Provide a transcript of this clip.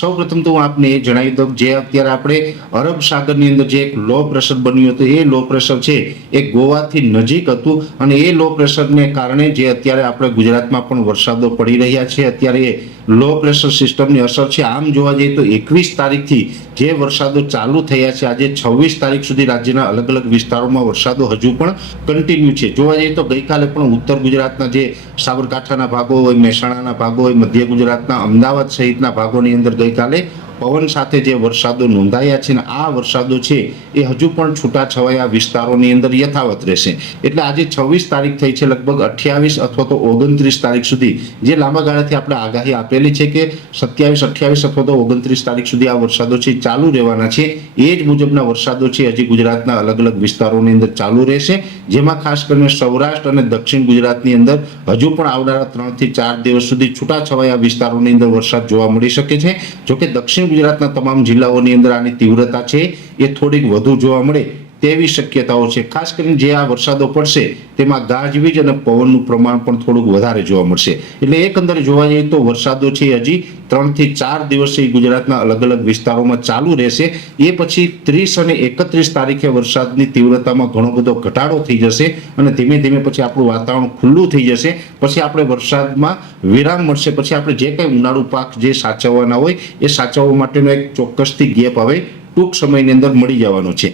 સૌ પ્રથમ તો હું આપને જણાવી દઉં જે અત્યારે આપણે અરબ સાગરની અંદર જે એક લો પ્રેશર બન્યું હતું, એ લો પ્રેશર છે, એ ગોવાથી નજીક હતું અને એ લો પ્રેશરને કારણે જે અત્યારે આપણે ગુજરાતમાં પણ વરસાદો પડી રહ્યા છે, અત્યારે એ લો પ્રેશર સિસ્ટમની અસર છે. આમ જોવા જઈએ તો એકવીસ તારીખથી જે વરસાદો ચાલુ થયા છે, આજે છવ્વીસ તારીખ સુધી રાજ્યના અલગ અલગ વિસ્તારોમાં વરસાદો હજુ પણ કન્ટિન્યુ છે. જોવા જઈએ તો ગઈકાલે પણ ઉત્તર ગુજરાતના જે સાબરકાંઠાના ભાગો હોય, મહેસાણાના ભાગો હોય, મધ્ય ગુજરાતના, અમદાવાદ સહિતના ભાગોની અંદર ગઈકાલે પવન સાથે જે વરસાદો નોંધાયા છે ને આ વરસાદો છે એ હજુ પણ છૂટાછવાયા વિસ્તારોની અંદર યથાવત રહેશે. એટલે આજે છવ્વીસ તારીખ થઈ છે, લગભગ અઠ્યાવીસ અથવા તો ઓગણત્રીસ તારીખ સુધી. જે લાંબા ગાળાથી આપણે આગાહી આપેલી છે કે સત્યાવીસ, અઠ્યાવીસ અથવા તો ઓગણત્રીસ તારીખ સુધી આ વરસાદો છે ચાલુ રહેવાના છે. એ જ મુજબના વરસાદો છે હજી ગુજરાતના અલગ અલગ વિસ્તારોની અંદર ચાલુ રહેશે. જેમાં ખાસ કરીને સૌરાષ્ટ્ર અને દક્ષિણ ગુજરાતની અંદર હજુ પણ આવનારા ત્રણથી ચાર દિવસ સુધી છૂટાછવાયા વિસ્તારોની અંદર વરસાદ જોવા મળી શકે છે. જોકે દક્ષિણ ગુજરાતના તમામ જિલ્લાઓની અંદર આની તીવ્રતા છે એ થોડીક વધુ જોવા મળે. તેવી શક્યતાઓ છે. ખાસ કરીને જે આ વરસાદો પડશે, તેમાં ગાજવીજ અને પવનનું પ્રમાણ પણ થોડુંક વધારે જોવા મળશે. એટલે એકંદરે જોવા જઈએ તો વરસાદો છે હજી ત્રણથી ચાર દિવસે ગુજરાતના અલગ અલગ વિસ્તારોમાં ચાલુ રહેશે. એ પછી ત્રીસ અને એકત્રીસ તારીખે વરસાદની તીવ્રતામાં ઘણો બધો ઘટાડો થઈ જશે અને ધીમે ધીમે પછી આપણું વાતાવરણ ખુલ્લું થઈ જશે. પછી આપણે વરસાદમાં વિરામ મળશે. પછી આપણે જે કંઈ ઉનાળુ પાક જે સાચવવાના હોય, એ સાચવવા માટેનો એક ચોક્કસથી ગેપ હવે ટૂંક સમયની અંદર મળી જવાનો છે.